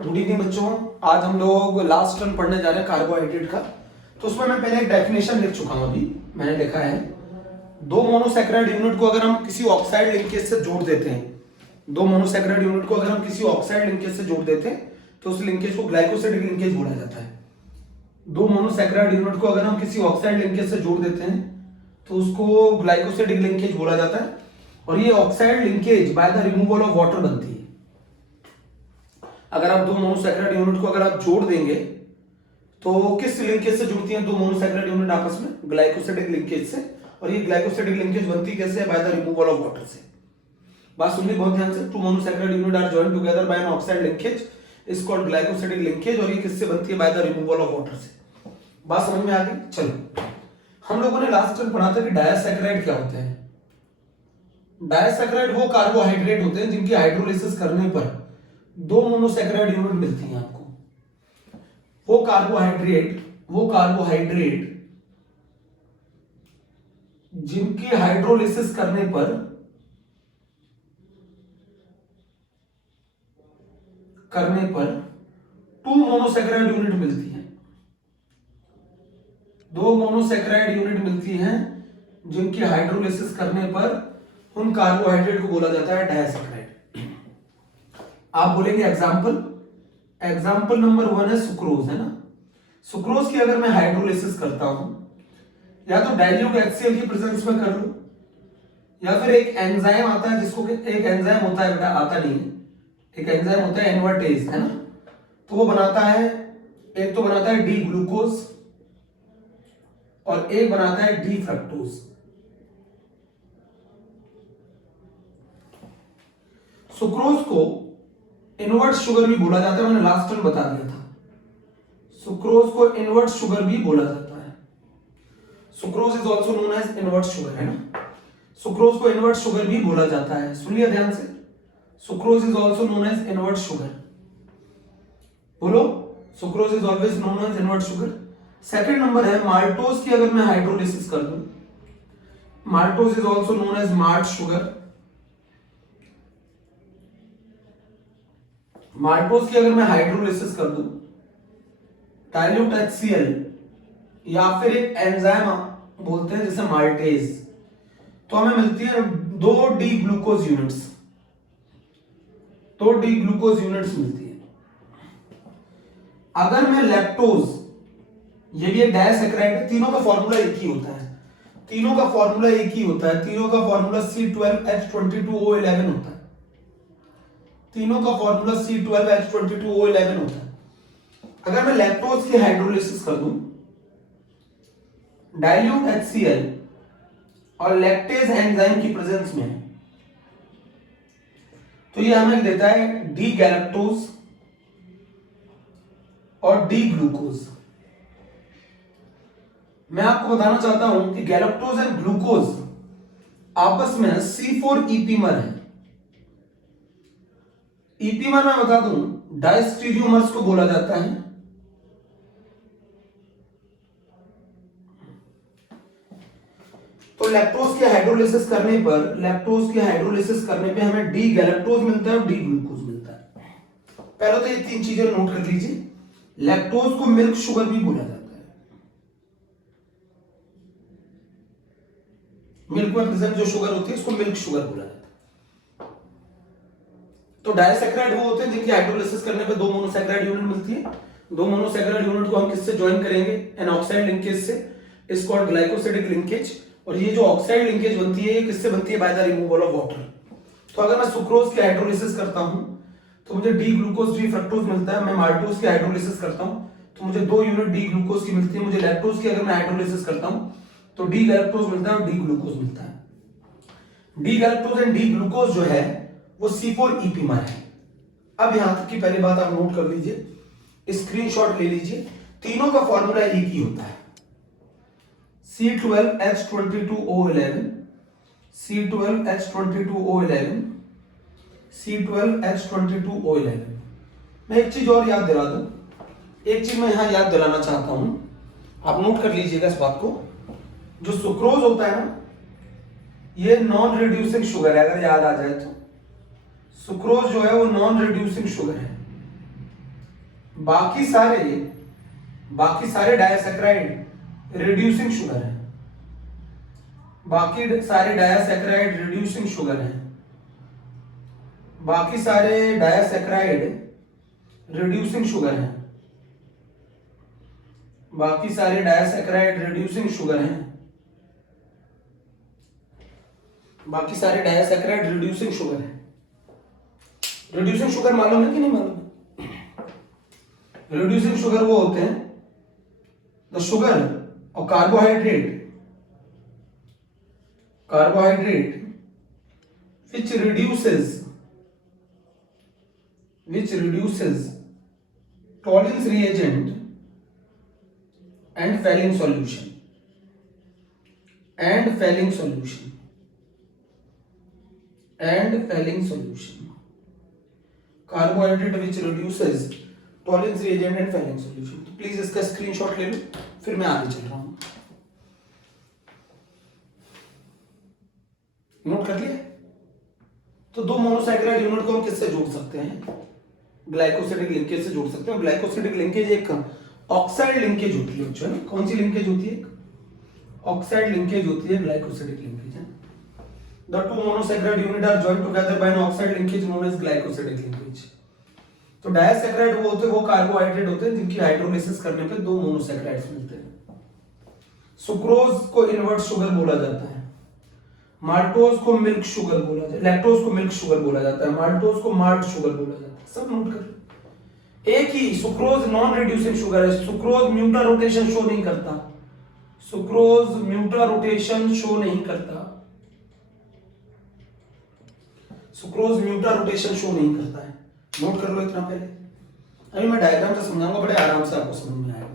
Good evening बच्चों। आज हम लोग लास्ट टर्म पढ़ने जा रहे हैं कार्बोहाइड्रेट का। तो उसमें मैं पहले एक डेफिनेशन लिख चुका हूं। अभी मैंने लिखा है दो मोनोसैकेराइड यूनिट को अगर हम किसी ऑक्साइड लिंकेज से जोड़ देते हैं, दो मोनोसैकेराइड यूनिट को अगर हम किसी ऑक्साइड लिंकेज से जोड़ देते हैं तो उस लिंकेज को ग्लाइकोसिडिक लिंकेज बोला जाता है। दो मोनोसैकेराइड यूनिट को अगर हम किसी ऑक्साइड लिंकेज से जोड़ देते हैं तो उसको ग्लाइकोसिडिक लिंकेज बोला जाता है। और ये oxide linkage bye the removal of water बनती है। अगर आप दो मोनोसैकेराइड यूनिट को अगर आप जोड़ देंगे तो किस लिंकेज से जुड़ती हैं दो मोनोसैकेराइड यूनिट आपस में? ग्लाइकोसिडिक लिंकेज से। और ये ग्लाइकोसिडिक लिंकेज बनती कैसे है? By the removal of water से। बात सुनिए बहुत ध्यान से। Two monosaccharide unit are joined together by an oxide linkage is called glycosidic linkage. और ये किससे बनती है? By the removal of water से। बात समझ में आ गई? चलो, हम लोगों ने लास्ट टाइम पढ़ा था कि डायसैकेराइड क्या होते हैं। डायसैकेराइड वो कार्बोहाइड्रेट होते हैं जिनकी हाइड्रोलिसिस करने पर दो मोनोसैकेराइड यूनिट मिलती हैं आपको। वो कार्बोहाइड्रेट जिनकी हाइड्रोलिसिस करने पर टू मोनोसैकेराइड यूनिट मिलती हैं। दो मोनोसैकेराइड यूनिट मिलती हैं जिनकी हाइड्रोलिसिस करने पर उन कार्बोहाइड्रेट को बोला जाता है डायसैकेराइड। आप बोलेंगे एग्जाम्पल नंबर 1 है सुक्रोज, है ना। सुक्रोज की अगर मैं हाइड्रोलिसिस करता हूं, या तो डाइल्यूट HCl की प्रेजेंस में कर लूं, या फिर एक एंजाइम आता है जिसको एक एंजाइम होता है, बेटा आता नहीं है, एक एंजाइम होता है इन्वर्टेज, है ना। तो वो बनाता है, एक तो बनाता है डी ग्लूकोज और एक बनाता है डी फ्रक्टोज। सुक्रोज को इनवर्ट शुगर भी बोला जाता है, मैंने लास्ट टाइम बता दिया था। सुक्रोज को इनवर्ट शुगर भी बोला जाता है। Sucrose is also known as invert sugar, है ना। सुक्रोज को इनवर्ट शुगर भी बोला जाता है। सुनिए ध्यान से, sucrose is also known as invert sugar. बोलो, sucrose is always known as invert sugar. Second number है माल्टोज की अगर मैं हाइड्रोलिसिस कर दूं, maltose is also known as malt sugar. Maltose की अगर मैं हाइड्रोलिसिस कर दूं, डाइल्यूट HCl या फिर एक एंजाइम बोलते हैं जैसे माल्टेज, तो हमें मिलती है दो डी ग्लूकोज यूनिट्स। दो डी ग्लूकोज यूनिट्स मिलती है। अगर मैं लैक्टोज, ये भी एक डायसैकेराइड है, तीनों का फॉर्मूला एक ही होता है। तीनों का फॉर्मूला C12H22O11 होता है। तीनों का फॉर्मूला C12H22O11 होता है। अगर मैं लैक्टोज की हाइड्रोलिसिस कर दूं, डाइल्यूट HCl और लैक्टेज एंजाइम की प्रेजेंस में, तो ये हमें देता है डी गैलेक्टोज और डी ग्लूकोज। मैं आपको बताना चाहता हूं कि गैलेक्टोज एंड ग्लूकोज आपस में C4 ईपीमर है। ईपीमर मैं बता दूं, डायस्टीरियोमर्स को बोला जाता है। तो लैक्टोज की हाइड्रोलिसिस करने पे हमें डी गैलेक्टोज मिलता है और डी ग्लूकोज मिलता है। पहले तो ये तीन चीजें नोट कर लीजिए। लैक्टोज को मिल्क शुगर भी बोला जाता है। मिल्क में प्रेजेंट जो शुगर होती है उसको मिल्क शुगर बोला जाता है। तो डायसैकेराइड वो होते हैं जिनकी हाइड्रोलिसिस करने पे दो मोनोसैकेराइड यूनिट मिलती है। दो मोनोसैकेराइड यूनिट को हम किससे ज्वाइन करेंगे? एन ऑक्साइड लिंकेज से, इज कॉल्ड ग्लाइकोसिडिक लिंकेज। और ये जो ऑक्साइड लिंकेज बनती है ये किससे बनती है? By the removal of water. तो अगर मैं सुक्रोज की हाइड्रोलिसिस करता हूं तो मुझे डी ग्लूकोज डी फ्रक्टोज मिलता है। मैं माल्टोज की हाइड्रोलिसिस करता हूं तो मुझे दो यूनिट डी ग्लूकोज की मिलती है। मुझे लैक्टोज की अगर मैं हाइड्रोलिसिस करता हूं तो डी गैलेक्टोज मिलता है और डी ग्लूकोज मिलता है। D galactose and D glucose जो है वो C4 ईपीमर है। अब यहां तक की पहली बात आप नोट कर लीजिए, स्क्रीनशॉट ले लीजिए। तीनों का फॉर्मूला एक ही होता है, C12H22O11, C12H22O11, C12H22O11। मैं एक चीज और याद दिला दूं, एक चीज मैं यहां याद दिलाना चाहता हूं, आप नोट कर लीजिएगा इस बात को। जो सुक्रोज होता है ना, ये नॉन रिड्यूसिंग शुगर है। अगर याद आ जाए तो सुक्रोज जो है वो नॉन रिड्यूसिंग शुगर है। बाकी सारे डायसैकेराइड रिड्यूसिंग शुगर है। बाकी सारे डायसैकेराइड रिड्यूसिंग शुगर है। बाकी सारे डायसैकेराइड रिड्यूसिंग शुगर है। बाकी सारे डायसैकेराइड रिड्यूसिंग शुगर है। बाकी सारे डायसैकेराइड रिड्यूसिंग शुगर है। रिड्यूसिंग शुगर मालूम है कि नहीं मालूम? रिड्यूसिंग शुगर वो होते हैं द शुगर और carbohydrate which reduces Tollens reagent and Fehling solution carbohydrate which reduces Tollens reagent and Fehling solution। तो प्लीज इसका स्क्रीनशॉट ले लो, फिर मैं आगे चल रहा हूं। नोट कर लिया? तो दो मोनोसैकेराइड यूनिट को हम किससे जोड़ सकते हैं? ग्लाइकोसिडिक लिंकेज से जोड़ सकते हैं। ग्लाइकोसिडिक लिंकेज एक ऑक्साइड लिंकेज होती है बच्चों। कौन सी लिंकेज होती है? ऑक्साइड लिंकेज होती है ग्लाइकोसिडिक लिंकेज है। The two monosaccharide unit are joined together by an oxide linkage known as glycosidic linkage. तो डायसैकेराइड वो होते हैं, वो कार्बोहाइड्रेट होते हैं जिनकी हाइड्रोलाइसिस करने पे दो मोनोसैकेराइड्स मिलते हैं। सुक्रोज को इनवर्ट शुगर बोला जाता है। माल्टोज को मिल्क शुगर बोला जाता है। लैक्टोज को मिल्क शुगर बोला जाता है। माल्टोज को माल्ट शुगर बोला जाता है। सब नोट कर। एक ही सुक्रोज नॉन रिड्यूसिंग शुगर है। सुक्रोज म्यूटा रोटेशन शो नहीं करता। सुक्रोज म्यूटा रोटेशन शो नहीं करता। सुक्रोज म्यूटा रोटेशन शो नहीं करता है। नोट कर लो इतना पहले। अभी मैं डायग्राम से समझाऊंगा, बड़े आराम से आपको समझ में आएगा।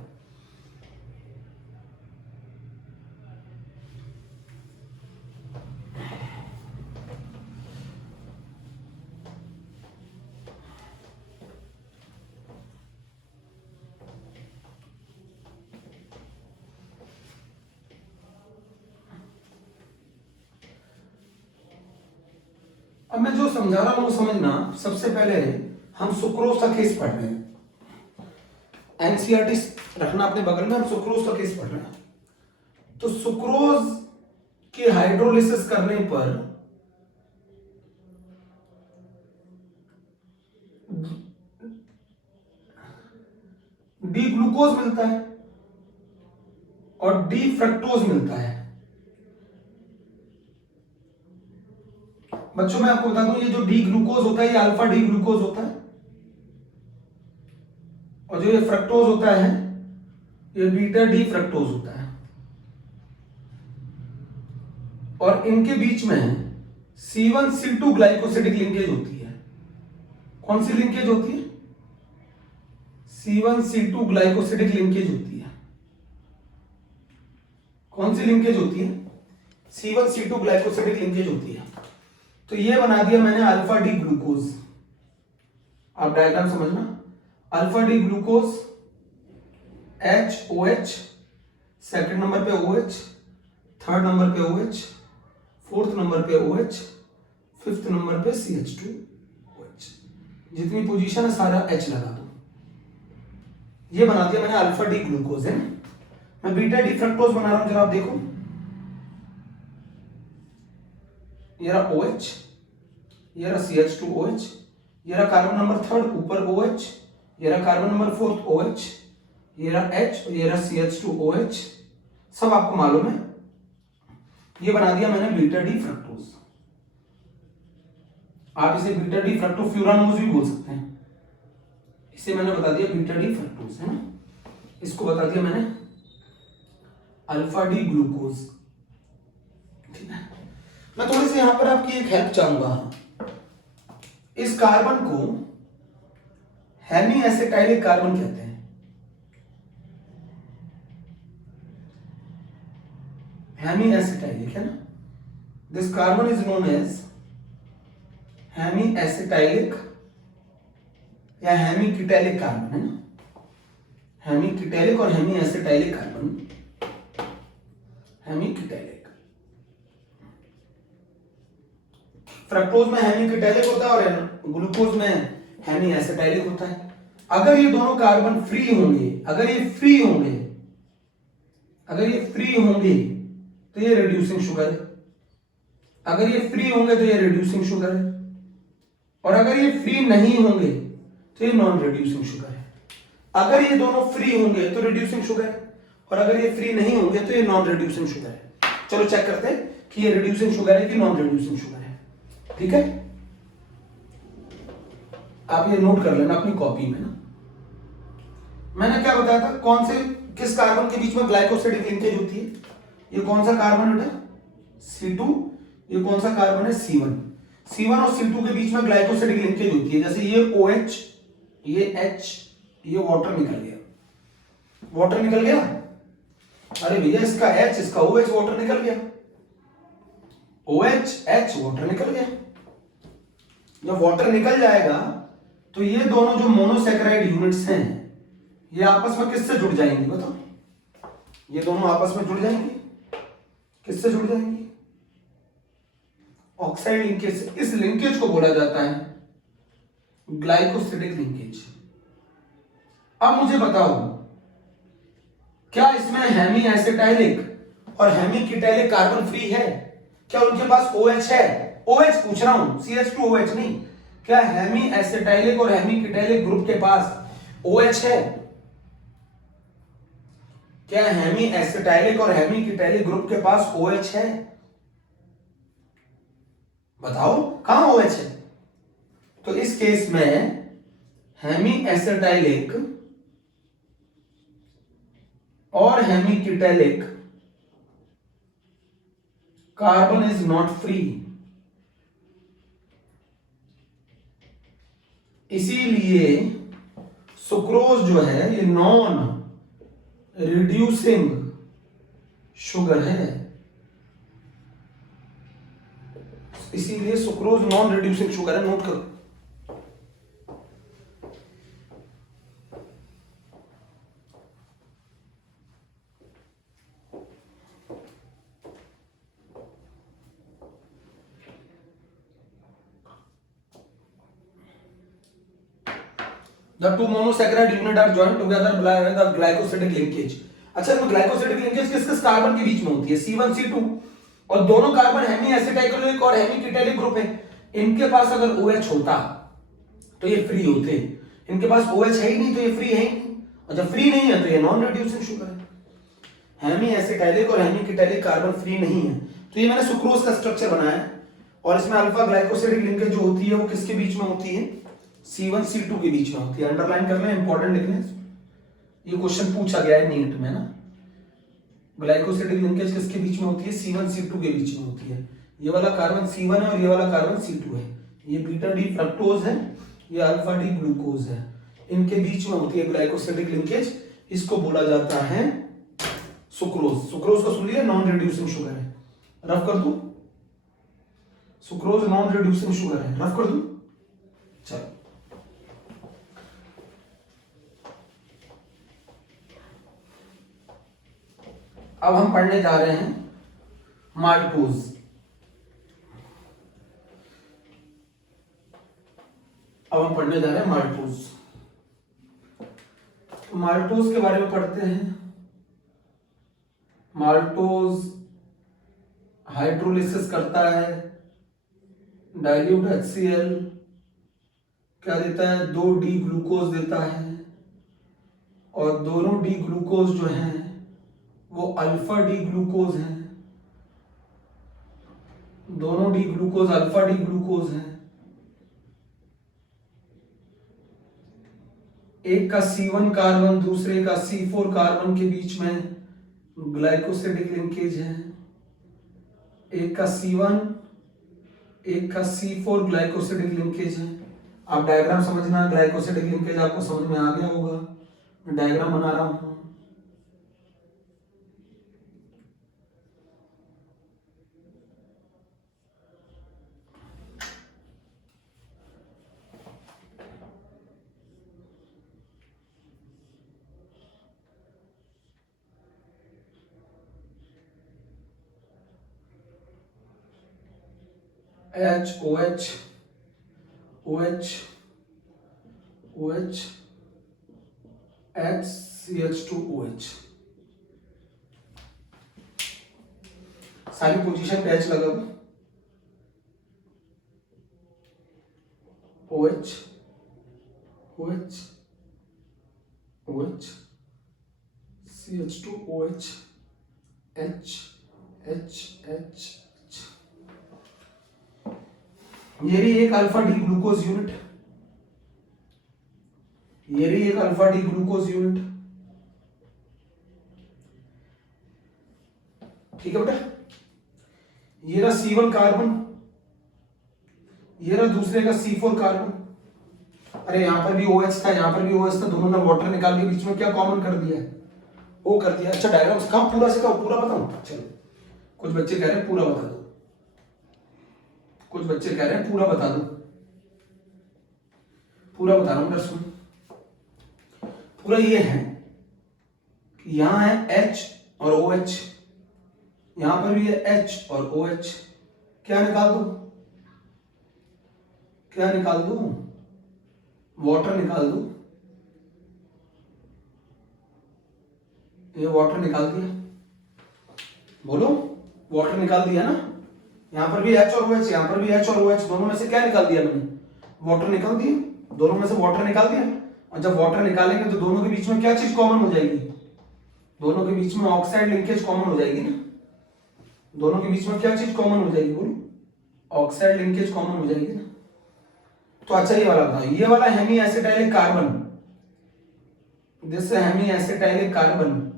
अब मैं जो समझा रहा हूं वो समझना। सबसे पहले हम सुक्रोज का केस पढ़ रहे हैं। एनसीईआरटी रखना अपने बगल में। हम सुक्रोज का केस पढ़ रहे हैं। तो सुक्रोज की हाइड्रोलिसिस करने पर डी ग्लूकोज मिलता है और डी फ्रक्टोज मिलता है। बच्चों मैं आपको बता दूं, ये जो डी ग्लूकोज होता है ये अल्फा डी ग्लूकोज होता है, और जो ये फ्रक्टोज होता है ये बीटा डी फ्रक्टोज होता है। और इनके बीच में C1C2 ग्लाइकोसिडिक लिंकेज होती है। कौन सी लिंकेज होती है? C1C2 ग्लाइकोसिडिक लिंकेज होती है। कौन सी लिंकेज होती है? C1C2 ग्लाइकोसिडिक लिंकेज होती है। तो ये बना दिया मैंने अल्फा डी ग्लूकोज। आप डायग्राम समझना। Alpha D glucose HOH, second number पे OH, थर्ड नंबर पे OH, फोर्थ नंबर पे OH, फिफ्थ नंबर पे CH2OH। जितनी पोजीशन है सारा H लगा दो। ये बना दिया मैंने अल्फा डी ग्लूकोज है। मैं बीटा डी फ्रक्टोज बना रहा हूं, जरा आप देखो। ये रहा OH, ये रहा CH2OH, ये रहा कार्बन नंबर थर्ड ऊपर OH, ये रहा कार्बन नंबर फोर्थ OH, ये रहा H और ये रहा CH2OH। सब आपको मालूम है। ये बना दिया मैंने बीटा डी फ्रक्टोज। आप इसे बीटा डी फ्रक्टोफ्यूरानोज भी बोल सकते हैं। इसे मैंने बता दिया बीटा डी फ्रक्टोज है ना। इसको बता दिया मैंने अल्फा डी ग्लूकोज। ठीक है। मैं थोड़ी सी यहां पर आपकी एक हेल्प चाहूंगा। इस कार्बन को हेमी एसिटाइलिक कार्बन कहते हैं। हेमी एसिटाइलिक है ना। This carbon is known as hemi acetylic या हेमी कीटैलिक कार्बन है ना। हेमी कीटैलिक और hemi acetylic carbon. Hemi ketalic. Fructose में हेमी कीटैलिक होता है और ग्लूकोज में हेमी एसिटाइलिक होता है। अगर ये दोनों कार्बन फ्री होंगे, अगर ये फ्री होंगे, अगर ये फ्री होंगे तो ये रिड्यूसिंग शुगर है, अगर ये फ्री होंगे तो ये रिड्यूसिंग शुगर है, और अगर ये फ्री नहीं होंगे तो ये नॉन रिड्यूसिंग शुगर है। अगर ये दोनों फ्री होंगे तो रिड्यूसिंग शुगर है, और अगर ये फ्री नहीं होंगे तो ये नॉन रिड्यूसिंग शुगर है। चलो चेक करते हैं कि ये रिड्यूसिंग शुगर है कि नॉन रिड्यूसिंग शुगर है। ठीक है, आप ये नोट कर लेना अपनी कॉपी में ना। मैंने क्या बताया था, कौन से किस कार्बन के बीच में ग्लाइकोसिडिक लिंकेज होती है? ये कौन सा कार्बन है? C2। ये कौन सा कार्बन है? C1। C1 और C2 के बीच में ग्लाइकोसिडिक लिंकेज होती है। जैसे ये OH, ये H, ये वाटर निकल गया, वाटर निकल गया। अरे भैया इसका H, इसका OH, वाटर निकल गया, OH H वाटर निकल गया। जब वाटर निकल जाएगा तो ये दोनों जो मोनोसैकेराइड यूनिट्स हैं ये आपस में किससे जुड़ जाएंगे? बताओ, ये दोनों आपस में जुड़ जाएंगे, किससे जुड़ जाएंगे? ऑक्साइड लिंकेज से। इस लिंकेज को बोला जाता है ग्लाइकोसिडिक लिंकेज। अब मुझे बताओ, क्या इसमें हेमी एसिटाइलिक और हेमी कीटैलिक कार्बन फ्री है? क्या उनके पास OH है? OH पूछ रहा हूं, CH2OH नहीं। क्या हेमी एसिटाइलिक और हेमी कीटैलिक ग्रुप के पास OH है? क्या हेमी एसिटाइलिक और हेमी कीटैलिक ग्रुप के पास OH है? बताओ कहां OH है? तो इस केस में हेमी एसिटाइलिक और hemi ketalic carbon is not free, इसीलिए सुक्रोज जो है ये नॉन रिड्यूसिंग शुगर है, इसीलिए सुक्रोज नॉन रिड्यूसिंग शुगर है। नोट करो। The two monosaccharide unit are joined together by the glycosidic linkage। अच्छा, तो ग्लाइकोसिडिक लिंकेज किस किस कार्बन के बीच में होती है? C1 C2, और दोनों कार्बन हेमी एसिटाइलिक और हेमी कीटैलिक ग्रुप है। इनके पास अगर OH होता तो ये फ्री होते, इनके पास OH है ही नहीं तो ये फ्री है ही नहीं, और जब फ्री नहीं है तो ये नॉन रिड्यूसिंग शुगर है। हेमी एसिटाइलिक और हेमी कीटैलिक कार्बन फ्री नहीं है, तो ये मैंने सुक्रोज का स्ट्रक्चर बनाया है, और इसमें अल्फा ग्लाइकोसिडिक लिंकेज जो होती है वो किसके बीच में होती है? C1 C2 के बीच में होती है। अंडरलाइन कर लें, इंपॉर्टेंट लिखने, ये क्वेश्चन पूछा गया है नीट में ना। ग्लाइकोसिडिक लिंकेज किसके बीच में होती है? C1 C2 के बीच में होती है। ये वाला कार्बन C1 है और ये वाला कार्बन C2 है। ये बीटा डी फ्रक्टोज है, ये अल्फा डी ग्लूकोज है, इनके बीच में होती है ग्लाइकोसिडिक लिंकेज। इसको बोला जाता है सुक्रोज। सुक्रोज को सुन लिया, नॉन रिड्यूसिंग शुगर है। रफ कर दूं, सुक्रोज नॉन रिड्यूसिंग शुगर है, रफ कर दूं। चलो, अब हम पढ़ने जा रहे हैं माल्टोज। अब हम पढ़ने जा रहे हैं माल्टोज। तो माल्टोज के बारे में पढ़ते हैं। माल्टोज हाइड्रोलिसिस करता है, डाइल्यूट HCl क्या देता है? 2D ग्लूकोज देता है, और दोनों डी ग्लूकोज जो हैं वो अल्फा डी ग्लूकोज हैं, दोनों D glucose alpha D glucose हैं। एक का C1 कार्बन दूसरे का C4 कार्बन के बीच में ग्लाइकोसिडिक लिंकेज है। एक का C1 एक का C4 ग्लाइकोसिडिक लिंकेज है। आप डायग्राम समझना, ग्लाइकोसिडिक लिंकेज आपको समझ में आ गया होगा, मैं डायग्राम बना रहा हूं। H OH OH OH HCH2OH, सारी पोजीशन पे H लगा हुआ, OH OH OH CH2OH H H H, ये रही एक अल्फा डी ग्लूकोज यूनिट, ये रही एक अल्फा डी ग्लूकोज यूनिट, ठीक है बेटा। ये रहा C1 कार्बन, ये रहा दूसरे का C4 कार्बन। अरे यहां पर भी OH था, यहां पर भी OH था, दोनों ने वाटर निकाल के बीच में क्या कॉमन कर दिया है, O कर दिया। अच्छा डायग्राम कहाँ पूरा से कहाँ पूरा बताऊं? चलो कुछ बच्चे कह रहे हैं पूरा बता दो, कुछ बच्चे कह रहे हैं पूरा बता दो, पूरा बता रहा हूं सुन। पूरा ये है कि यहां है H और OH, यहां पर भी है H और OH, क्या निकाल दो, क्या निकाल दो, वाटर निकाल दो, ये वाटर निकाल दिया, बोलो वाटर निकाल दिया ना। यहां पर भी H और OH, यहां पर भी H और OH, दोनों में से क्या निकाल दिया मैंने, वाटर निकाल दिया, दोनों में से वाटर निकाल दिया। और जब वाटर निकालेंगे तो दोनों के बीच में क्या चीज कॉमन हो जाएगी, दोनों के बीच में ऑक्साइड लिंकेज कॉमन हो जाएगी ना, दोनों के बीच में क्या चीज कॉमन हो जाएगी, बोलो ऑक्साइड लिंकेज कॉमन हो जाएगी ना। तो अच्छा ये वाला बताओ, ये वाला hemi acetylic carbon, this hemi acetylic carbon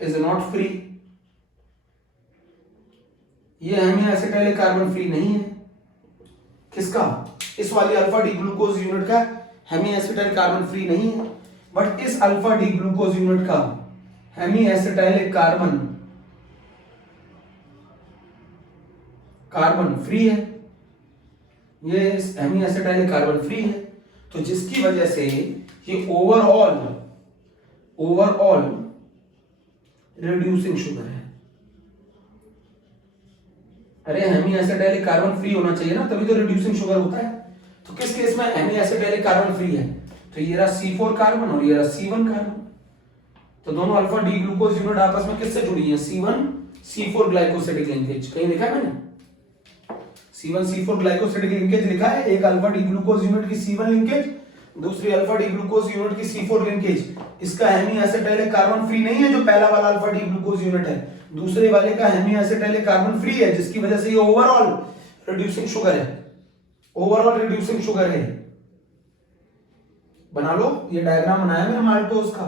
is not free, ये हेमी एसिटाइलिक कार्बन फ्री नहीं है, किसका, इस वाली अल्फा डी ग्लूकोज यूनिट का हेमी एसिटाइलिक कार्बन फ्री नहीं है, बट इस अल्फा डी ग्लूकोज यूनिट का hemi acetylic carbon carbon free है, ये हेमी एसिटाइलिक कार्बन फ्री है। तो जिसकी वजह से ये ओवरऑल रिड्यूसिंग शुगर है। अरे हेमी एसिटाइलिक कार्बन फ्री होना चाहिए ना, तभी तो रिड्यूसिंग शुगर होता है। तो किस केस में हेमी एसिटाइलिक कार्बन फ्री है, तो ये रहा C4 कार्बन और ये रहा C1 कार्बन। तो दोनों अल्फा डी ग्लूकोज यूनिट आपस में किससे जुड़ी है, C1 C4 ग्लाइकोसिडिक लिंकेज, कहीं लिखा है मैंने C1 C4 ग्लाइकोसिडिक लिंकेज लिखा है, एक अल्फा डी ग्लूकोज यूनिट की C1 लिंकेज, दूसरी अल्फा डी ग्लूकोज यूनिट की C4 लिंकेज। इसका हेमी एसिटाइलिक कार्बन फ्री नहीं है, जो पहला वाला अल्फा डी ग्लूकोज यूनिट है, दूसरे वाले का हेमी एसिटाइलिक कार्बन फ्री है, जिसकी वजह से ये ओवरऑल रिड्यूसिंग शुगर है, ओवरऑल रिड्यूसिंग शुगर है। बना लो, ये डायग्राम बनाया मैंने माल्टोज का,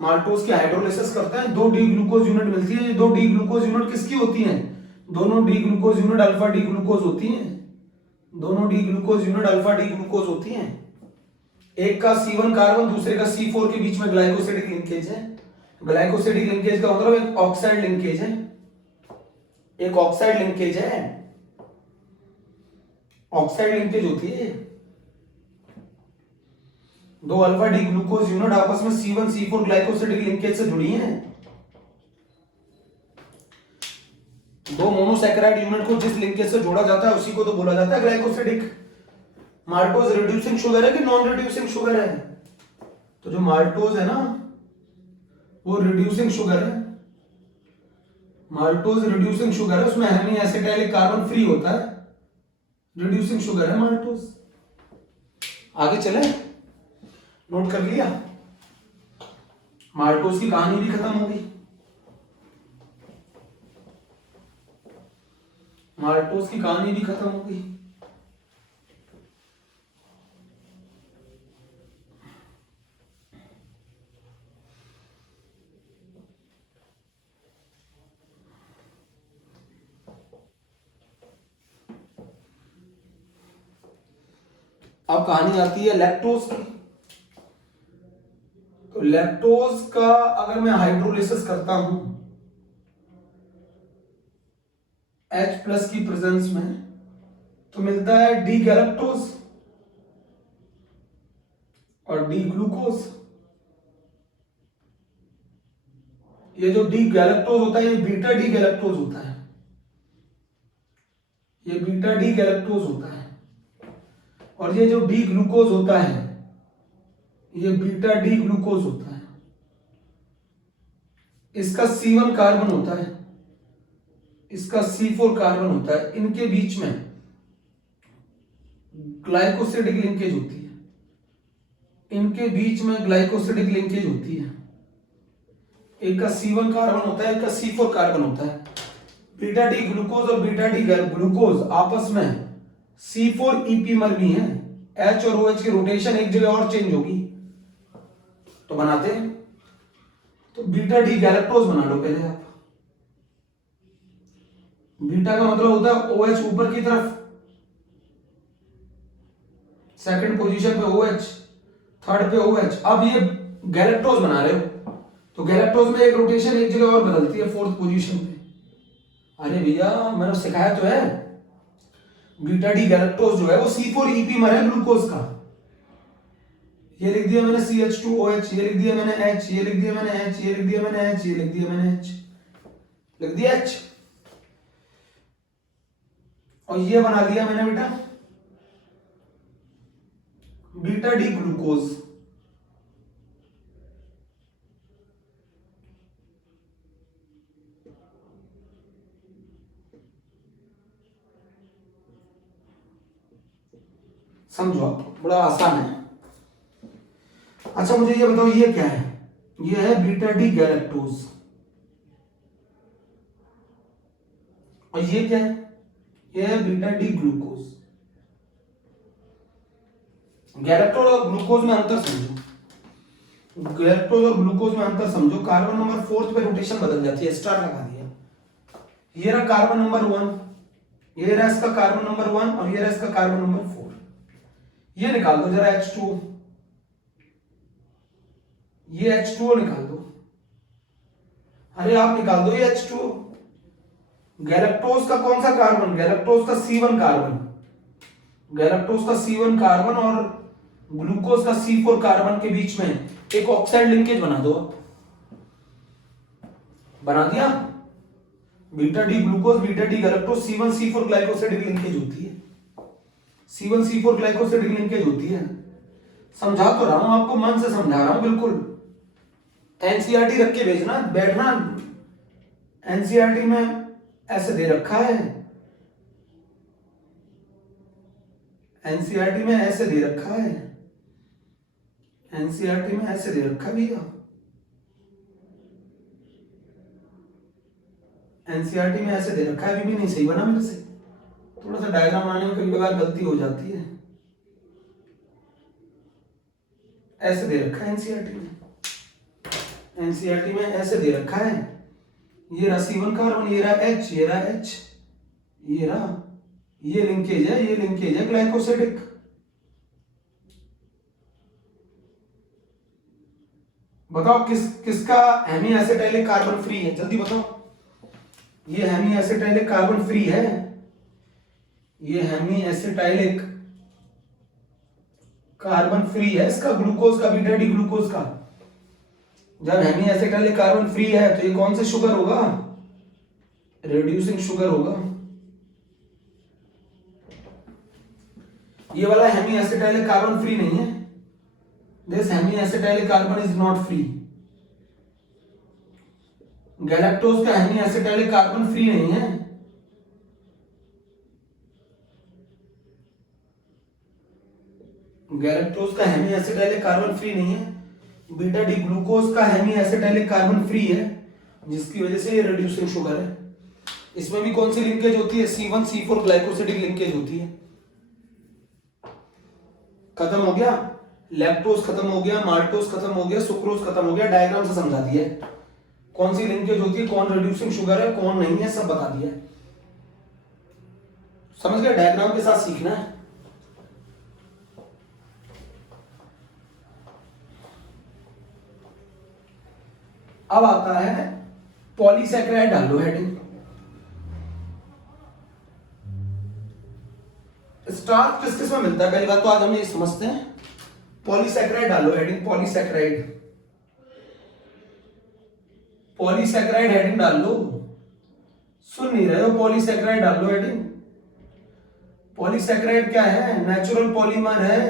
माल्टोज की हाइड्रोलिसिस करते हैं, 2 डी ग्लूकोज यूनिट मिलती है। ये 2 डी ग्लूकोज यूनिट किसकी होती हैं, दोनों D glucose unit alpha D glucose होती हैं, दोनों D glucose unit alpha D glucose होती हैं। एक का C1 कार्बन दूसरे का C4 के बीच में ग्लाइकोसिडिक लिंकेज है। ग्लाइकोसिडिक लिंकेज का मतलब एक ऑक्साइड लिंकेज है, एक ऑक्साइड लिंकेज है, ऑक्साइड लिंकेज होती है। दो अल्फा डी ग्लूकोज यूनिट आपस में C1 C4 ग्लाइकोसिडिक लिंकेज से जुड़ी हैं। दो मोनोसैकेराइड यूनिट को जिस लिंकेज से जोड़ा जाता है उसी को तो बोला जाता है ग्लाइकोसिडिक। माल्टोज रिड्यूसिंग शुगर है कि नॉन रिड्यूसिंग शुगर है, तो जो माल्टोज है ना वो रिड्यूसिंग शुगर है, माल्टोज रिड्यूसिंग शुगर है, उसमें हेमी एसिटाइलिक कार्बन फ्री होता है, रिड्यूसिंग शुगर है माल्टोज। आगे चले, नोट कर लिया, माल्टोज की कहानी भी खत्म होगी, माल्टोज की कहानी भी खत्म होगी। अब कहानी आती है लैक्टोज की। तो लैक्टोज का अगर मैं हाइड्रोलिसिस करता हूं H+ की प्रेजेंस में, तो मिलता है डी गैलेक्टोज और डी ग्लूकोज। ये जो डी गैलेक्टोज होता है ये बीटा डी गैलेक्टोज होता है, ये बीटा डी गैलेक्टोज होता है, और ये जो डी ग्लूकोज होता है ये बीटा डी ग्लूकोज होता है, इसका C1 कार्बन होता है, इसका C4 कार्बन होता है, इनके बीच में ग्लाइकोसिडिक लिंकेज होती है, इनके बीच में ग्लाइकोसिडिक लिंकेज होती है। एक का C1 कार्बन होता है, एक का C4 कार्बन होता है। बीटा डी ग्लूकोज और बीटा डी ग्लूकोज आपस में C4 ईपीमर भी है। H और OH की रोटेशन एक जगह और चेंज होगी तो बनाते हैं। तो बीटा डी गैलेक्टोज बना लो पहले आप। बीटा का मतलब होता है OH ऊपर की तरफ, सेकंड पोजीशन पे OH, थर्ड पे OH। अब ये गैलेक्टोज बना रहे हो तो गैलेक्टोज में एक रोटेशन एक जगह और बदलती है, फोर्थ पोजीशन पे। अरे भैया मैंने सिखाया तो है, बीटा डी गैलेक्टोज जो है वो C4 ईपीमर है ग्लूकोज का। ये लिख दिया मैंने CH2OH, ये लिख दिया मैंने H, ये लिख दिया मैंने H, ये लिख दिया मैंने H, ये लिख दिया मैंने H, लिख दिया H। और ये बना दिया मैंने बेटा बीटा डी ग्लूकोज। समझो आप, बड़ा आसान है। अच्छा मुझे ये बताओ ये क्या है? ये है बीटा डी गैलेक्टोज। और ये क्या है? ये है बीटा डी ग्लूकोज। गैलेक्टोज और ग्लूकोज में अंतर समझो, गैलेक्टोज और ग्लूकोज में अंतर समझो। कार्बन नंबर 4 पे रोटेशन बदल जाती है, स्टार लगा दिया। ये रहा कार्बन नंबर 1, ये रहा इसका कार्बन नंबर 1 और ये रहा इसका कार्बन नंबर 4। ये निकाल दो जरा H2O, ये H2O निकाल दो। अरे आप निकाल दो ये H2O। गैलेक्टोज का कौन सा कार्बन? गैलेक्टोज का C1 कार्बन, गैलेक्टोज का C1 कार्बन और ग्लूकोज का C4 कार्बन के बीच में एक ऑक्साइड लिंकेज बना दो। बना दिया। Beta D glucose beta D galactose C1C4 glycosidic linkage होती है, C1C4 ग्लाइकोसिडिक लिंकेज होती है। समझा तो रहा हूं आपको, मन से समझा रहा हूं बिल्कुल। एनसीईआरटी रख के भेजना, बैठना। एनसीईआरटी में ऐसे दे रखा है, एनसीईआरटी में ऐसे दे रखा है, एनसीईआरटी में ऐसे दे रखा भैया। एनसीईआरटी में ऐसे दे रखा है, अभी भी नहीं सही बना मेरे से। थोड़ा सा डायग्राम बनाने में कई बार गलती हो जाती है। ऐसे दे रखा है एनसीईआरटी में, एनसीईआरटी में ऐसे दे रखा है। ये रहा C1 कार्बन, ये रहा H, ये रहा H, ये रहा, ये लिंकेज है, ये लिंकेज है ग्लाइकोसिडिक। बताओ किसका हेमी एसिटाइलिक कार्बन फ्री है? जल्दी बताओ। ये हेमी एसिटाइलिक कार्बन फ्री है, ये हेमी एसिटाइलिक कार्बन फ्री है इसका, ग्लूकोज का, बीटा डी ग्लूकोज का। जब हेमी एसिटाइलिक कार्बन फ्री है तो ये कौन सा शुगर होगा? रिड्यूसिंग शुगर होगा। ये वाला हेमी एसिटाइलिक कार्बन फ्री नहीं है, this hemi acetylic carbon is not free. Galactose का हेमी एसिटाइलिक कार्बन फ्री नहीं है, गैलेक्टोज का हेमी एसिटाइलिक कार्बन फ्री नहीं है। बीटा डी ग्लूकोज का हेमी एसिटाइलिक कार्बन फ्री है, जिसकी वजह से ये रिड्यूसिंग शुगर है। इसमें भी कौन सी लिंकेज होती है? C1C4 ग्लाइकोसिडिक लिंकेज होती है। खत्म हो गया, लैक्टोज खत्म हो गया, माल्टोज खत्म हो गया, सुक्रोज खत्म हो गया। डायग्राम से समझा दिया है कौन सी लिंकेज होती है, कौन रिड्यूसिंग शुगर है, कौन नहीं है, सब बता दिया है। समझ गए? डायग्राम के साथ सीखना है। अब आता है पॉलीसैकेराइड, डाल लो हेडिंग। स्टार्च किस किस में मिलता है? पहली बात तो आज हम ये समझते हैं। पॉलीसैकेराइड डालो हेडिंग, पॉलीसैकेराइड, पॉलीसैकेराइड हेडिंग डाल लो। सुन नहीं रहे हो? पॉलीसैकेराइड डाल लो हेडिंग। पॉलीसैकेराइड क्या है? नेचुरल पॉलीमर है,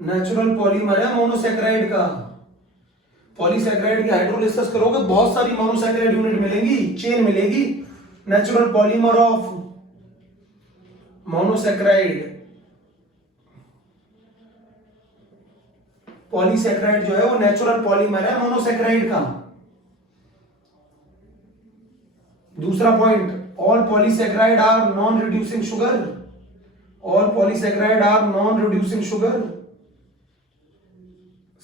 नेचुरल पॉलीमर है मोनोसैकेराइड का। पॉलीसैकेराइड की हाइड्रोलिसिस करोगे बहुत सारी मोनोसैकेराइड यूनिट मिलेंगी, चेन मिलेगी। Natural polymer of monosaccharide, polysaccharide जो है वो नेचुरल पॉलीमर है मोनोसैकेराइड का। दूसरा point, all polysaccharide are non reducing sugar. All polysaccharide are non reducing sugar.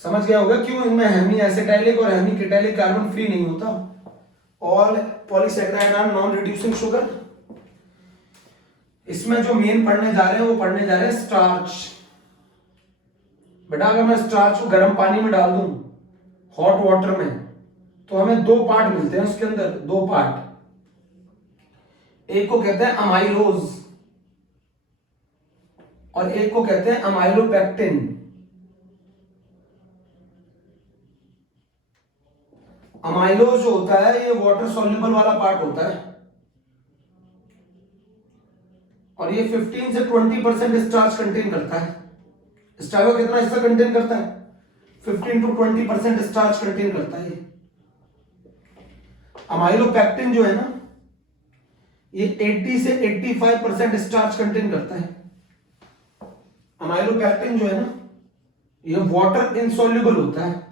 समझ गया होगा क्यों इनमें हेमी एसिटाइलिक और हेमी केटाइलिक कार्बन फ्री नहीं होता। All polysaccharide are non reducing sugar. इसमें जो मेन पढ़ने जा रहे हैं वो पढ़ने जा रहे हैं स्टार्च। बेटा अगर मैं स्टार्च को गर्म पानी में डाल दूं हॉट वाटर में तो हमें दो पार्ट मिलते हैं उसके अंदर, दो पार्ट। एक को कहते हैं अमाइलोज और एक को कहते हैं अमाइलोपेक्टिन। अमाइलोज जो होता है ये वाटर सॉल्युबल वाला पार्ट होता है और ये 15 से 20% स्टार्च कंटेन करता है। स्टार्च का कितना हिस्सा कंटेन करता है? 15 to 20% स्टार्च कंटेन करता है। अमाइलोपेक्टिन जो है ना ये 80 से 85% स्टार्च कंटेन करता है। अमाइलोपेक्टिन जो है ना ये वाटर इनसॉल्युबल होता है।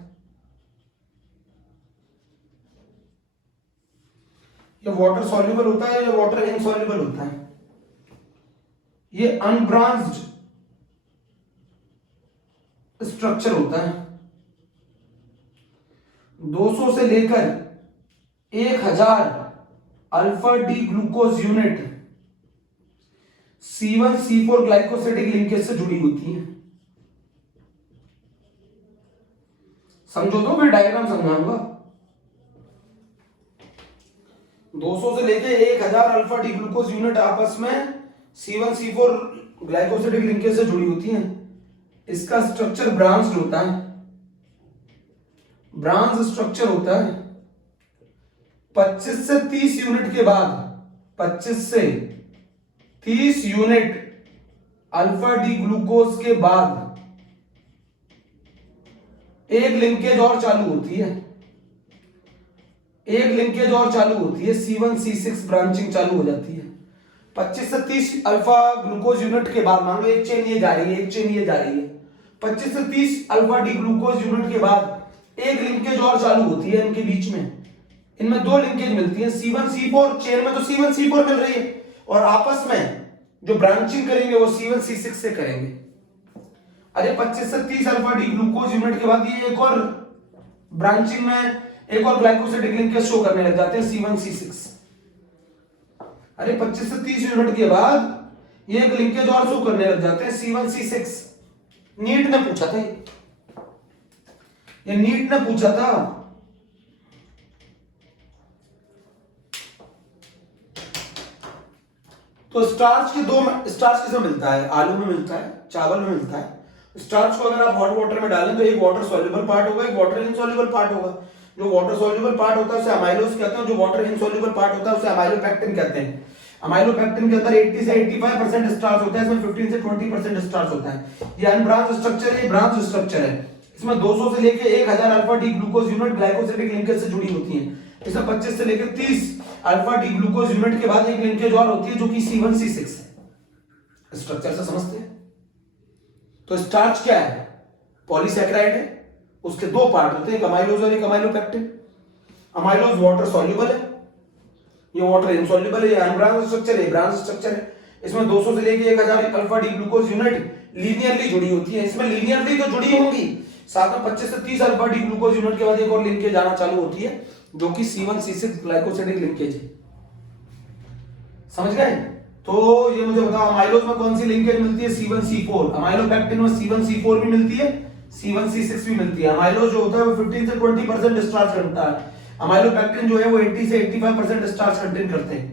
ये वाटर सॉल्युबल होता है, ये वाटर इनसॉल्युबल होता है। ये अनब्रांच्ड स्ट्रक्चर होता है। 200 से लेकर 1000 alpha D glucose unit C1C4 glycosidic linkage से जुड़ी होती है। समझो तो फिर डायग्राम समझाऊंगा। 200 से लेके 1000 अल्फा डी ग्लूकोज यूनिट आपस में C1C4 ग्लाइकोसिडिक लिंकेज से जुड़ी होती हैं। इसका स्ट्रक्चर ब्रांच्ड होता है, ब्रांच स्ट्रक्चर होता है। 25 से 30 यूनिट के बाद, 25 से 30 यूनिट अल्फा डी ग्लूकोज के बाद एक लिंकेज और चालू होती है, एक लिंकेज और चालू होती है, C1C6 ब्रांचिंग चालू हो जाती है। 25 से 30 अल्फा ग्लूकोज यूनिट के बाद, मान लो एक चेन ये जा रही है, एक चेन ये जा रही है, 25 से 30 अल्फा डी ग्लूकोज यूनिट के बाद एक लिंकेज और चालू होती है इनके बीच में। इनमें दो लिंकेज मिलती है, C1C4 चेन में तो C1C4 मिल रही है और आपस में जो ब्रांचिंग करेंगे वो C1C6 से करेंगे। अरे 25 से 30 अल्फा डी ग्लूकोज यूनिट के बाद ये एक और ब्रांचिंग में एक और ग्लाइकोसिडिक लिंकेज शो करने लग जाते हैं C1C6। अरे 25 से 30 यूनिट के बाद ये एक लिंकेज और शो करने लग जाते हैं C1C6। नीट ने पूछा था ये नीट ने पूछा था। तो स्टार्च के दो, स्टार्च किसमें मिलता है? आलू में मिलता है, चावल में मिलता है। स्टार्च को अगर आप हॉट वाटर में डालें तो एक वाटर सॉल्युबल पार्ट होगा, एक वाटर इनसॉल्युबल पार्ट होगा। जो वाटर सॉल्युबल पार्ट होता है उसे अमाइलोज कहते हैं, जो वाटर इनसॉल्युबल पार्ट होता है उसे अमाइलोपेक्टिन कहते हैं। अमाइलोपेक्टिन के अंदर 80 से 85% स्टार्च होता है, इसमें 15 से 20% स्टार्च होता है। ये अनब्रांच स्ट्रक्चर है, ये ब्रांच स्ट्रक्चर है। इसमें 200 से लेके 1000 alpha D glucose unit glycosidic linkage से जुड़ी होती है। इसमें 25 से लेकर 30 अल्फा डी ग्लूकोज यूनिट के बाद एक लिंकेज और होती है जो कि C1C6 है। स्ट्रक्चर से समझते हैं। तो स्टार्च क्या है? पॉलीसैकेराइड है, उसके दो पार्ट होते हैं, एक अमाइलोज और एक अमाइलोपेक्टिन। अमाइलोज वाटर सॉल्युबल है, ये वाटर इनसॉल्युबल है, ये अनब्रांच स्ट्रक्चर है, ब्रांच स्ट्रक्चर है। इसमें 200 से लेके 1000 alpha D glucose unit linearly जुड़ी होती है। इसमें लीनियरली तो जुड़ी होंगी, साथ में 25 से 30 अल्फा डी ग्लूकोज यूनिट के बाद एक और लिंकेज आना चालू होती है जो कि C1C6 ग्लाइकोसिडिक लिंकेज है। समझ गए? तो ये मुझे बताओ अमाइलोज में कौन सी लिंकेज मिलती है? C1C4। अमाइलोपेक्टिन में C1C4 भी मिलती है, C1C6 भी मिलती है। अमाइलोज जो होता है वो 15 से 20% स्टार्च करता है। अमाइलोपेक्टिन जो है वो 80 से 85% स्टार्च कंटेन करते हैं।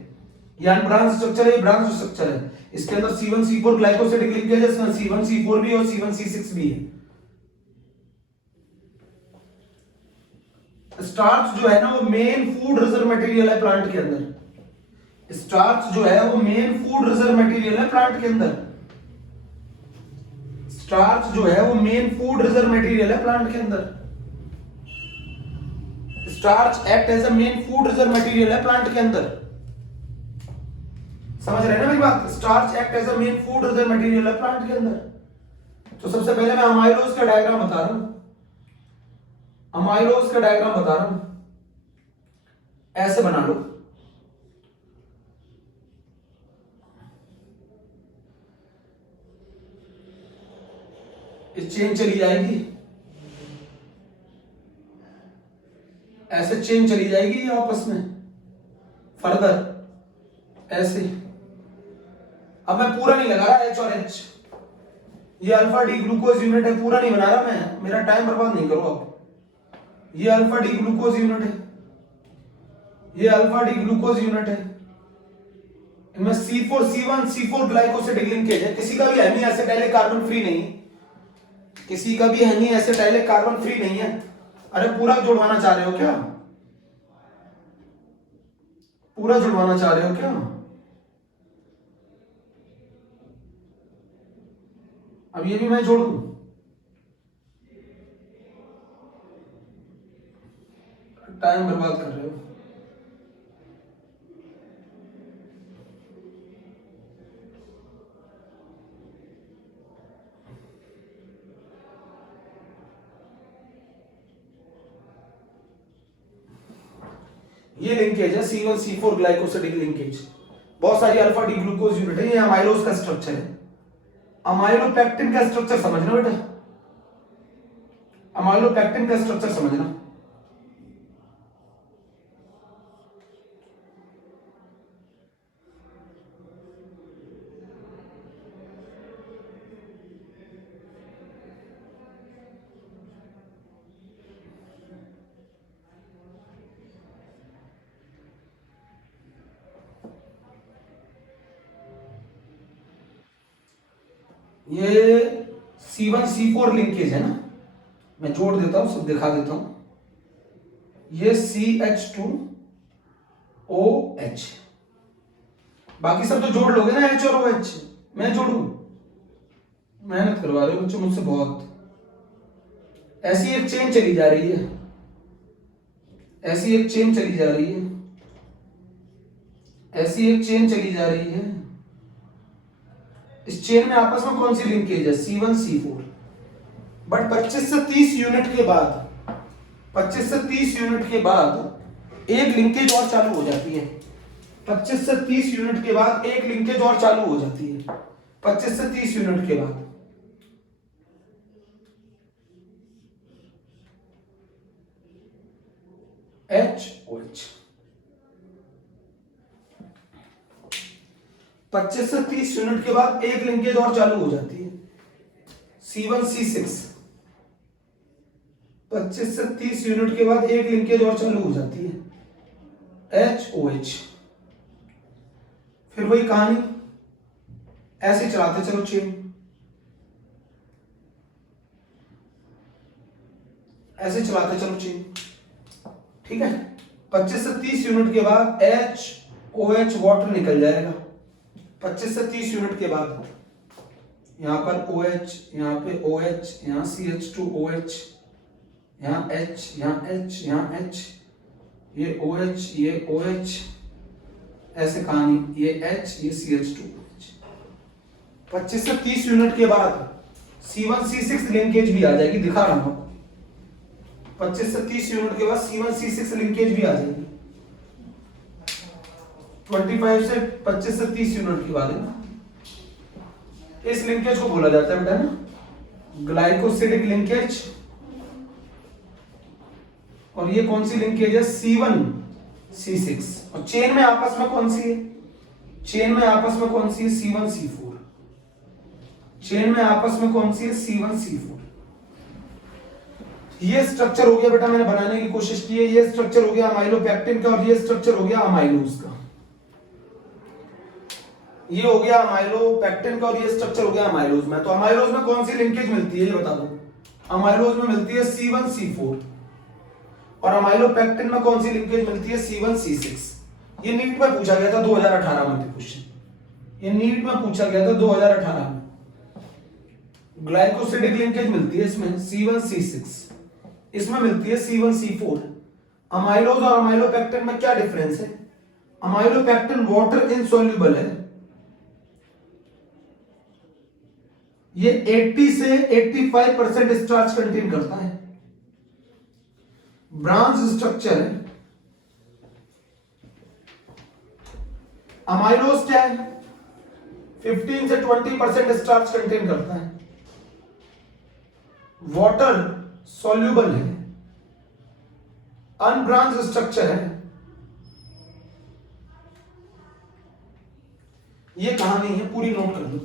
ये अनब्रांच स्ट्रक्चर है, ब्रांच स्ट्रक्चर है। इसके अंदर C1C4 ग्लाइकोसिडिक लिंकेज है, इसमें C1C4 भी और C1C6 भी है। स्टार्च जो है ना वो मेन फूड रिजर्व मटेरियल है प्लांट के अंदर। स्टार्च जो है वो मेन फूड रिजर्व मटेरियल है प्लांट के अंदर। स्टार्च जो है वो मेन फूड रिजर्व मटेरियल है प्लांट के अंदर। Starch act as a main food reserve material है प्लांट के अंदर। समझ रहे हैं ना मेरी बात? Starch act as a main food reserve material है प्लांट के अंदर। तो सबसे पहले मैं अमाइलोज का डायग्राम बता रहा हूं। अमाइलोज का डायग्राम बता रहा हूं, ऐसे बना लो। इस चेन चली जाएगी, ऐसे चेन चली जाएगी आपस में फर्दर ऐसे। अब मैं पूरा नहीं लगा रहा एच और एच, ये अल्फा डी ग्लूकोज यूनिट है, पूरा नहीं बना रहा मैं, मेरा टाइम बर्बाद नहीं करो आप। ये अल्फा डी ग्लूकोज यूनिट है, ये अल्फा डी ग्लूकोज यूनिट है, इनमें C4 C1 C4 glycosidic linkage है। किसी का भी हेमी एसिटाइलिक कार्बन फ्री नहीं, किसी का भी हेमी एसिटाइलिक कार्बन फ्री नहीं है। अरे पूरा जुड़वाना चाह रहे हो क्या? पूरा जुड़वाना चाह रहे हो क्या? अब ये भी मैं जोड़ दूं? टाइम बर्बाद कर रहे हो। ये लिंकेज है C1 C4 ग्लाइकोसिडिक लिंकेज। बहुत सारी अल्फा डी ग्लूकोज यूनिट है। ये अमाइलोज का स्ट्रक्चर है। अमाइलोपेक्टिन का स्ट्रक्चर समझना बेटा, अमाइलोपेक्टिन का स्ट्रक्चर समझना। ये C1 C4 लिंकेज है ना, मैं जोड़ देता हूं, सब दिखा देता हूं। ये CH2OH, बाकी सब तो जोड़ लोगे ना H और OH। मैं जोड़ू? मेहनत करवा रहे हो बच्चों मुझसे बहुत। ऐसी एक चेन चली जा रही है, ऐसी एक चेन चली जा रही है, ऐसी एक चेन चली जा रही है। इस चेन में आपस में कौन सी लिंकेज है? C1 C4। बट 25 से 30 यूनिट के बाद, 25 से 30 यूनिट के बाद एक लिंकेज और चालू हो जाती है। 25 से 30 यूनिट के बाद एक लिंकेज और चालू हो जाती है। 25 से 30 यूनिट के बाद HOH। 25 से 30 यूनिट के बाद एक लिंकेज और चालू हो जाती है, C1 C6। 25 से 30 यूनिट के बाद एक लिंकेज और चालू हो जाती है, HOH। फिर वही कहानी, ऐसे चलाते चलो चेन, ऐसे चलाते चलो चेन, ठीक है। 25 से 30 यूनिट के बाद HOH वाटर निकल जाएगा। 25 से 30 यूनिट के बाद यहां पर OH, यहां पे OH, यहां CH2OH, यहां H, यहां H, यहां H, ये OH, ये OH, ऐसे कहानी, ये H, ये CH2OH। 25 से 30 यूनिट के बाद C1 C6 लिंकेज भी आ जाएगी, दिखा रहा हूं। 25 से 30 यूनिट के बाद C1 C6 लिंकेज भी आ जाएगी। 25 से 25 से 30 यूनिट के बाद है ना। इस लिंकेज को बोला जाता है बेटा ना ग्लाइकोसिडिक लिंकेज। और ये कौन सी लिंकेज है? C1 C6। और चेन में आपस में कौन सी है? चेन में आपस में कौन सी है? C1 C4। चेन में आपस में कौन सी है? C1 C4। ये स्ट्रक्चर हो गया बेटा, मैंने बनाने की कोशिश की है। ये स्ट्रक्चर हो गया अमाइलोपेक्टिन का, और ये स्ट्रक्चर हो गया अमाइलोज का। ये हो गया अमाइलोपेक्टिन का और ये स्ट्रक्चर हो गया अमाइलोज में। तो अमाइलोज में कौन सी लिंकेज मिलती है ये बता दो। अमाइलोज में मिलती है C1 C4 और अमाइलोपेक्टिन में कौन सी लिंकेज मिलती है? C1 C6। ये नीट में पूछा गया था 2018 में क्वेश्चन, ये नीट में पूछा गया था 2018 में। ग्लाइकोसिडिक लिंकेज मिलती है इसमें C1C6, इसमें मिलती है C1C4। अमाइलोज और अमाइलोपेक्टिन में क्या डिफरेंस है? अमाइलोपेक्टिन वाटर इनसोल्यूबल है, ये 80 से 85% स्टार्च कंटेन करता है, ब्रांच स्ट्रक्चर है। अमाइलोज क्या है? 15 से 20% स्टार्च कंटेन करता है, वाटर सॉल्यूबल है, अनब्रांच स्ट्रक्चर है। ये कहानी है, पूरी नोट कर लो,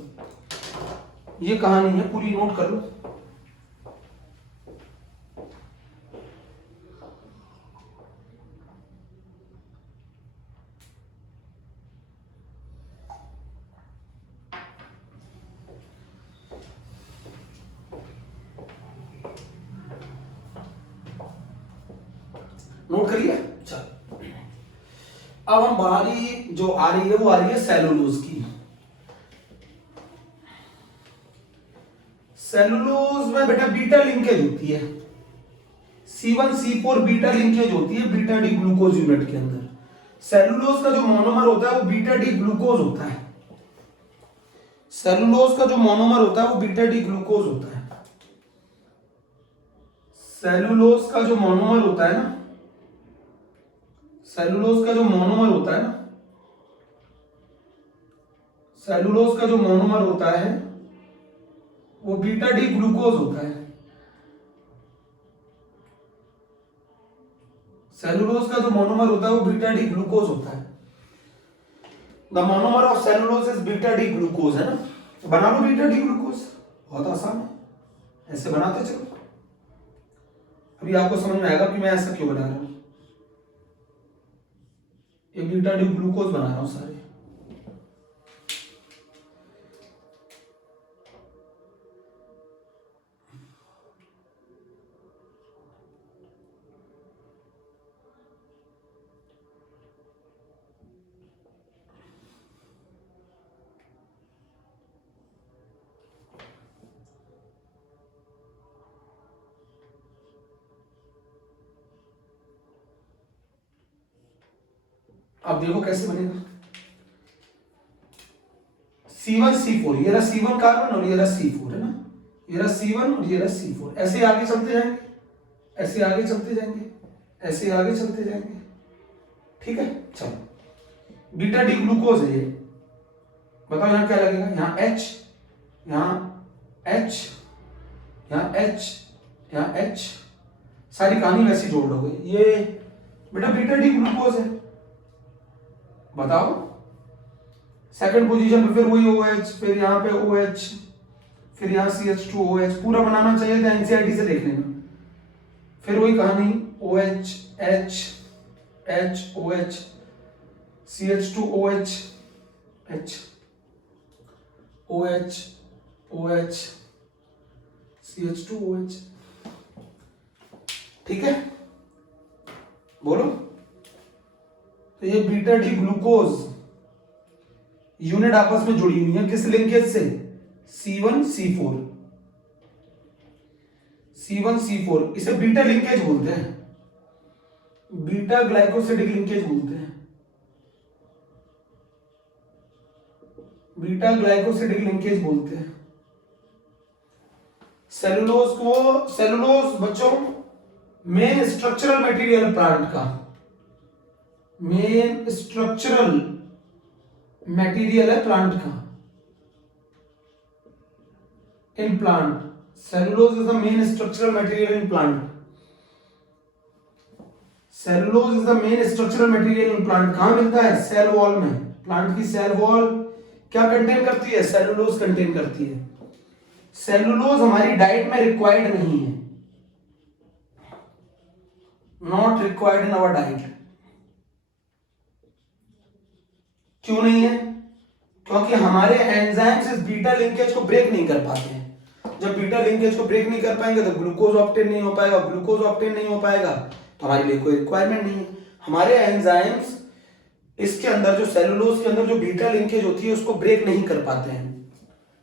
ये कहानी है, पूरी नोट कर लो। नोट करिए। चल अब हम बाहरी जो आ रही है वो आ रही है सेलुलोज की। सेलुलोज में बेटा बीटा लिंकेज होती है, C1C4 बीटा लिंकेज होती है बीटा डी ग्लूकोज यूनिट के अंदर। सेलुलोज का जो मोनोमर होता है वो बीटा डी ग्लूकोज होता है, सेलुलोज का जो मोनोमर होता है वो बीटा डी ग्लूकोज होता है। सेलुलोज का जो मोनोमर होता है ना, सेलुलोज का जो मोनोमर होता है ना, सेलुलोज का जो मोनोमर होता है वो बीटा डी ग्लूकोज होता है। सेलुलोज का जो मोनोमर होता है वो बीटा डी ग्लूकोज होता है। The monomer of cellulose is beta D glucose, है ना। बना लो बीटा डी ग्लूकोज, बहुत आसान है, ऐसे बनाते चलो। अभी आपको समझ में आएगा कि मैं ऐसा क्यों बना रहा हूं। ये बीटा डी ग्लूकोज बना रहा हूं सारे। अब देखो कैसे बनेगा। C1C4, ये रहा C1 कार्बन और ये रहा C4, है ना। ये रहा C1 और ये रहा C4, ऐसे आगे चलते जाएंगे, ऐसे आगे चलते जाएंगे, ऐसे आगे चलते जाएंगे, ठीक है। चलो बीटा डी ग्लूकोज है ये, बताओ यहां क्या लगेगा? यहाँ H, यहाँ H, यहाँ H, यहाँ H, सारी कहानी वैसी जोड़ लोगे। ये बेटा बीटा डी ग्लूकोज है, बताओ। सेकंड पोजीशन पे फिर वही OH, फिर यहाँ पे OH, फिर यहाँ CH2OH, पूरा बनाना चाहिए था, एनसीईआरटी से देख लेना। फिर वही कहानी OH, H, H, OH, CH2OH, H, OH, OH, CH2OH, ठीक है, बोलो। तो ये बीटा डी ग्लूकोज यूनिट आपस में जुड़ी हुई है, किस लिंकेज से? C1C4, C1C4, इसे बीटा लिंकेज बोलते हैं, बीटा ग्लाइकोसिडिक लिंकेज बोलते हैं, बीटा ग्लाइकोसिडिक लिंकेज बोलते हैं। सेलुलोज को, सेलुलोज बच्चों मेन स्ट्रक्चरल मटेरियल प्लांट का, मेन स्ट्रक्चरल मटेरियल है प्लांट का, in plant. Cellulose is the main structural material in plant, cellulose is the main structural material in plant. कहां मिलता है? सेल वॉल में। प्लांट की सेल वॉल क्या contain करती है? सेलुलोज कंटेन करती है। सेलुलोज हमारी डाइट में रिक्वायर्ड नहीं है, not required in our diet. क्यों नहीं है? क्योंकि हमारे एंजाइम्स इस बीटा लिंकेज को ब्रेक नहीं कर पाते हैं। जब बीटा लिंकेज को ब्रेक नहीं कर पाएंगे तो ग्लूकोज ऑप्टेन नहीं हो पाएगा, ग्लूकोज ऑप्टेन नहीं हो पाएगा तो हमारे लिए कोई रिक्वायरमेंट नहीं है। हमारे एंजाइम्स इसके अंदर जो सेलुलोज के अंदर जो बीटा लिंकेज होती है उसको ब्रेक नहीं कर पाते हैं।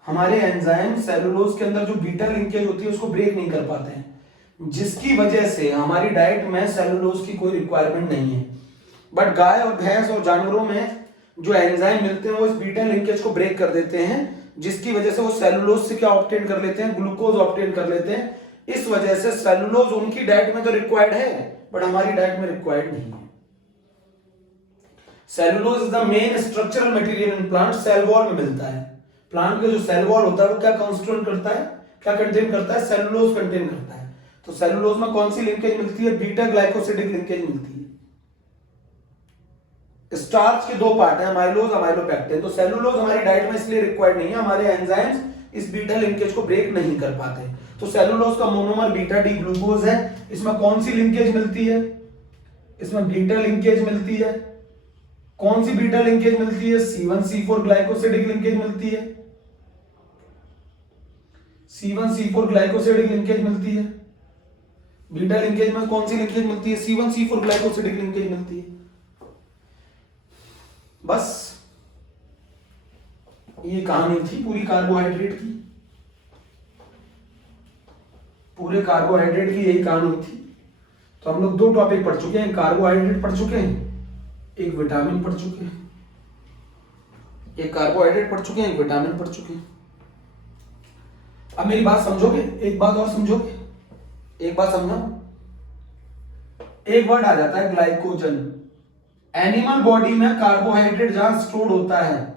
हमारे एंजाइम सेलुलोज के अंदर जो बीटा लिंकेज होती है उसको ब्रेक नहीं कर पाते हैं, जिसकी वजह से हमारी डाइट में सेलुलोज की कोई रिक्वायरमेंट नहीं है। बट गाय और भैंस और जानवरों में जो एंजाइम मिलते हैं वो इस बीटा लिंकेज को ब्रेक कर देते हैं, जिसकी वजह से वो सेलुलोज से क्या ऑब्टेन कर लेते हैं, ग्लूकोज ऑब्टेन कर लेते हैं। इस वजह से सेलुलोज उनकी डाइट में तो रिक्वायर्ड है बट हमारी डाइट में रिक्वायर्ड नहीं है। Cellulose is the main structural material in plant, cell wall में मिलता है। प्लांट का जो सेल वॉल होता है वो क्या कंस्टिट्यूएंट करता है, क्या कंटेन करता है, सेलुलोज कंटेन करता है। तो सेलुलोज में कौन सी लिंकेज मिलती है, बीटा ग्लाइकोसिडिक लिंकेज मिलती है। स्टार्च के दो पार्ट है, अमाइलोज अमाइलोपेक्टिन। तो सेलुलोज हमारी डाइट में इसलिए रिक्वायर्ड नहीं है, हमारे एंजाइम्स इस बीटा लिंकेज को ब्रेक नहीं कर पाते। तो सेलुलोज का मोनोमर बीटा डी ग्लूकोज है। इसमें कौन सी लिंकेज मिलती है, इसमें बीटा लिंकेज मिलती है। कौन सी बीटा लिंकेज मिलती है, C1C4 ग्लाइकोसिडिक लिंकेज मिलती है। C1C4 ग्लाइकोसिडिक लिंकेज मिलती है। बीटा लिंकेज में कौन सी लिंकेज मिलती है, C1C4 ग्लाइकोसिडिक लिंकेज मिलती है। बस ये कहानी थी पूरी कार्बोहाइड्रेट की, पूरे कार्बोहाइड्रेट की यही कहानी थी। तो हम लोग दो टॉपिक पढ़ चुके हैं, कार्बोहाइड्रेट पढ़ चुके हैं, एक विटामिन पढ़ चुके हैं। एक कार्बोहाइड्रेट पढ़ चुके हैं, एक विटामिन पढ़ चुके हैं। अब मेरी बात समझोगे, एक बात और समझोगे, एक बात समझो। एक वर्ड आ जाता है ग्लाइकोजन। एनिमल बॉडी में कार्बोहाइड्रेट जहां स्टोर्ड होता है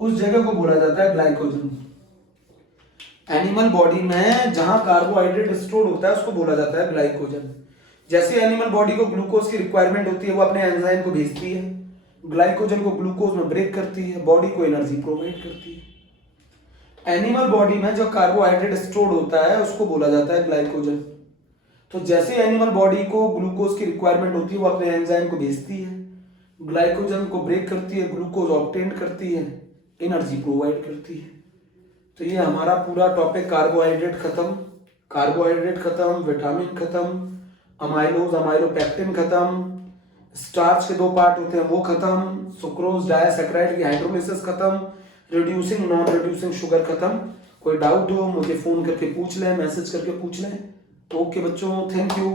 उस जगह को बोला जाता है ग्लाइकोजन। एनिमल बॉडी में जहां कार्बोहाइड्रेट स्टोर्ड होता है उसको बोला जाता है ग्लाइकोजन। जैसे एनिमल बॉडी को ग्लूकोज की रिक्वायरमेंट होती है वो अपने एंजाइम को भेजती है, ग्लाइकोजन को ग्लूकोज में ब्रेक करती है, बॉडी को एनर्जी प्रोवाइड करती है। एनिमल बॉडी में जो कार्बोहाइड्रेट स्टोर्ड होता है उसको बोला जाता है ग्लाइकोजन। तो जैसे एनिमल बॉडी को ग्लूकोज की रिक्वायरमेंट होती है वो अपने एंजाइम को भेजती है, ग्लाइकोजन को ब्रेक करती है, ग्लूकोज ऑब्टेन करती है, एनर्जी प्रोवाइड करती है। तो ये हमारा पूरा टॉपिक कार्बोहाइड्रेट खत्म, कार्बोहाइड्रेट खत्म, विटामिन खत्म, अमाइलोज अमाइलोपेक्टिन खत्म, स्टार्च के दो पार्ट होते हैं वो खत्म, सुक्रोज डायसैकेराइड की हाइड्रोलिसिस खत्म, रिड्यूसिंग नॉन रिड्यूसिंग शुगर खत्म। कोई डाउट हो मुझे फोन करके पूछ लें, मैसेज करके पूछ लें। ओके बच्चों, थैंक यू।